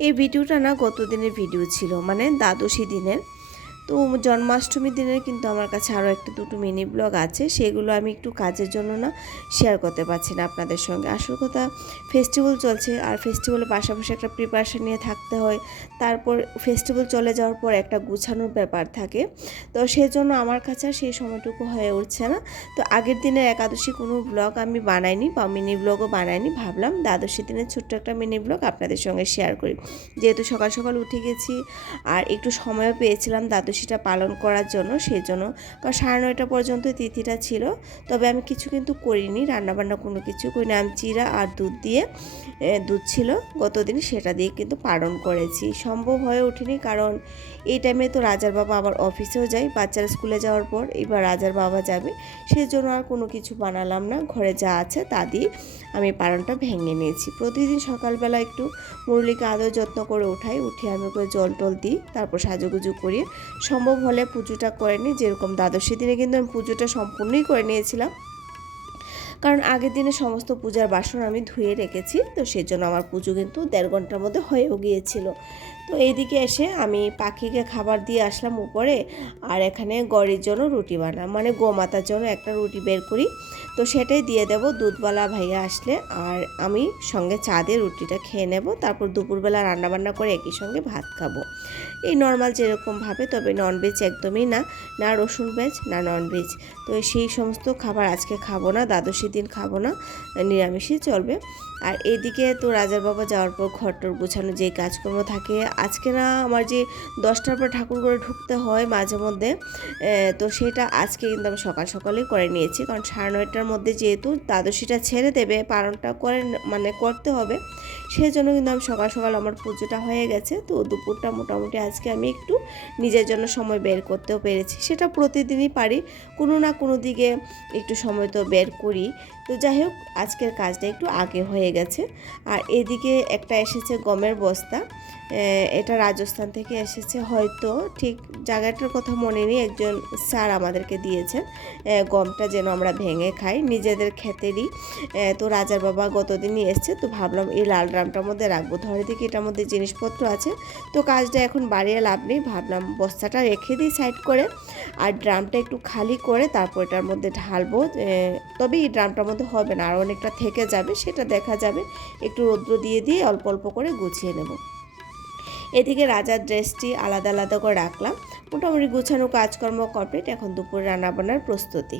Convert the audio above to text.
এই ভিডিওটা না গত দিনের ভিডিও ছিল, মানে দ্বাদশী দিনের। তো জন্মাষ্টমীর দিনের কিন্তু আমার কাছে আরও একটা দুটো মিনি ব্লগ আছে, সেগুলো আমি একটু কাজের জন্য না শেয়ার করতে পারছি না আপনাদের সঙ্গে। আসল কথা, ফেস্টিভ্যাল চলছে আর ফেস্টিভ্যালের পাশাপাশি একটা প্রিপারেশান নিয়ে থাকতে হয়। তারপর ফেস্টিভ্যাল চলে যাওয়ার পর একটা গুছানোর ব্যাপার থাকে, তো সেজন্য আমার কাছে আর সেই সময়টুকু হয়ে উঠছে না। তো আগের দিনের একাদশী কোনো ব্লগ আমি বানাইনি বা মিনি ব্লগও বানাইনি, ভাবলাম দ্বাদশী দিনের ছোট্ট একটা মিনি ব্লগ আপনাদের সঙ্গে শেয়ার করি। যেহেতু সকাল সকাল উঠে গেছি আর একটু সময়ও পেয়েছিলাম দ্বাদশীটা পালন করার জন্য, সেই জন্য। কারণ 9:30 পর্যন্ত তিথিটা ছিল, তবে আমি কিছু কিন্তু করিনি, রান্নাবান্না কোনো কিছু করিনি। আমি চিরা আর দুধ দিয়ে, দুধ ছিল গতদিন, সেটা দিয়ে কিন্তু পালন করেছি। সম্ভব হয়ে ওঠেনি, কারণ এই টাইমে তো রাজার বাবা আবার অফিসেও যায়, বাচ্চারা স্কুলে যাওয়ার পর এবার রাজার বাবা যাবে, সেজন্য আর কোনো কিছু বানালাম না। ঘরে যা আছে তা দিয়ে আমি পালনটা ভেঙে নিয়েছি। প্রতিদিন সকালবেলা একটু মুরলিকে আদর যত্ন করে উঠে আমি ওকে জল টল দিই, তারপর সাজুগুজু করি। সম্ভব হলে পুজোটা করে নিই, যেরকম দ্বাদশী দিনে কিন্তু আমি পুজোটা সম্পূর্ণই করে নিয়েছিলাম, কারণ আগের দিনে সমস্ত পূজার বাসন আমি ধুয়ে রেখেছি। তো সেজন্য আমার পুজো কিন্তু 1.5 ঘন্টার মধ্যে হয়েও গিয়েছিল। তো এইদিকে এসে আমি পাখিকে খাবার দিয়ে আসলাম উপরে, আর এখানে গড়ির জন্য রুটি বানাম, মানে গোমাতার জন্য একটা রুটি বের করি, তো সেটাই দিয়ে দেব দুধওয়ালা ভাইয়া আসলে। আর আমি সঙ্গে চা দিয়ে রুটিটা খেয়ে নেব, তারপর দুপুরবেলা রান্নাবান্না করে একই সঙ্গে ভাত খাবো, এই নর্মাল যেরকমভাবে। তবে ননভেজ একদমই না, না রসুন ভেজ না ননভেজ। তো সেই সমস্ত খাবার আজকে খাবো না, দ্বাদশী দিন খাবো না, নিরামিষই চলবে। আর এদিকে তো রাজার বাবা যাওয়ার পর ঘরটর গোছানো যে কাজকর্ম থাকে, আজকে না আমার যে 10টার পর ঠাকুর ঘরে ঢুকতে হয় মাঝে মধ্যে, তো সেটা আজকে কিন্তু আমি সকাল সকালেই করে নিয়েছি। কারণ 9:30টার মধ্যে যেহেতু দ্বাদশীটা ছেড়ে দেবে, পালনটা করে মানে করতে হবে, সেই জন্য কিন্তু আমি সকাল সকাল আমার পুজোটা হয়ে গেছে। তো দুপুরটা মোটামুটি আজকে আমি একটু নিজের জন্য সময় বের করতেও পেরেছি। সেটা প্রতিদিনই পারি, কোনো না কোনো দিকে একটু সময় তো বের করি। তো যাই হোক, আজকের কাজটা একটু আগে হয়ে গেছে। আর এদিকে একটা এসেছে গমের বস্তা, এটা রাজস্থান থেকে এসেছে, হয়তো ঠিক জায়গাটার কথা মনে নেই, একজন স্যার আমাদেরকে দিয়েছেন গমটা যেন আমরা ভেঙে খাই, নিজেদের ক্ষেতেরই। তো রাজার বাবা গতদিনই এসছে, তো ভাবলাম এই লাল ড্রামটার মধ্যে রাখবো, ধরে দেখি এটার মধ্যে জিনিসপত্র আছে। তো কাজটা এখন বাড়িয়ে লাভ নেই, ভাবলাম বস্তাটা রেখে দিই সাইড করে, আর ড্রামটা একটু খালি করে তারপর এটার মধ্যে ঢালবো। তবে এই ড্রামটার মধ্যে হবে না, আর অনেকটা থেকে যাবে, সেটা দেখা যাবে। একটু রৌদ্র দিয়ে দিয়ে অল্প অল্প করে গুছিয়ে নেব। এদিকে রাজার ড্রেসটি আলাদা আলাদা করে রাখলাম। মোটামুটি গুছানো কাজকর্ম কমপ্লিট, এখন দুপুরে রান্নাবান্নার প্রস্তুতি।